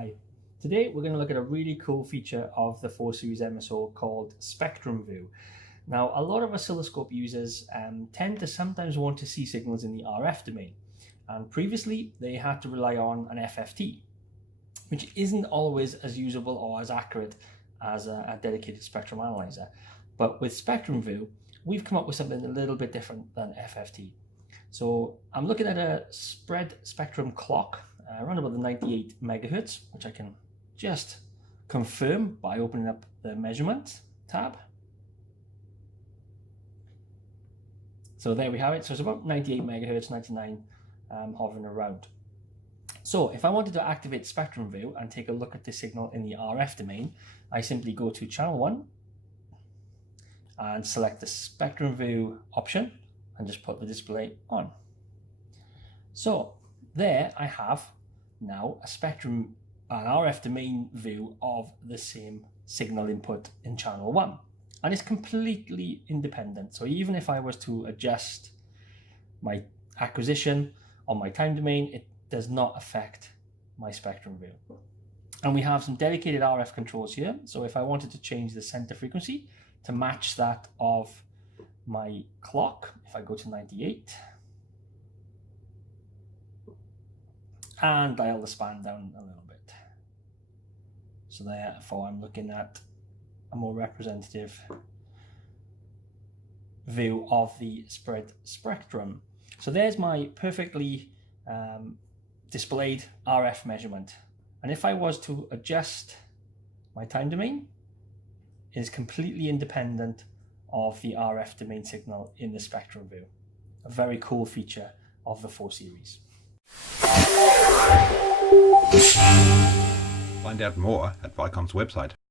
Hi. Today we're going to look at a really cool feature of the 4 Series MSO called Spectrum View. Now, a lot of oscilloscope users tend to sometimes want to see signals in the RF domain, and previously they had to rely on an FFT, which isn't always as usable or as accurate as a dedicated spectrum analyzer. But with Spectrum View, we've come up with something a little bit different than FFT. So I'm looking at a spread spectrum clock around about the 98 megahertz, which I can just confirm by opening up the measurement tab. So there we have it. So it's about 98 megahertz, 99 hovering around. So if I wanted to activate Spectrum View and take a look at the signal in the RF domain, I simply go to channel 1 and select the Spectrum View option and just put the display on. So there I have now an RF domain view of the same signal input in channel 1. And it's completely independent. So even if I was to adjust my acquisition on my time domain, it does not affect my Spectrum View. And we have some dedicated RF controls here. So if I wanted to change the center frequency to match that of my clock, if I go to 98 and dial the span down a little bit, so therefore I'm looking at a more representative view of the spread spectrum. So there's my perfectly displayed RF measurement, and if I was to adjust my time domain, it is completely independent of the RF domain signal in the Spectrum View. A very cool feature of the 4 Series. Find out more at Vicom's website.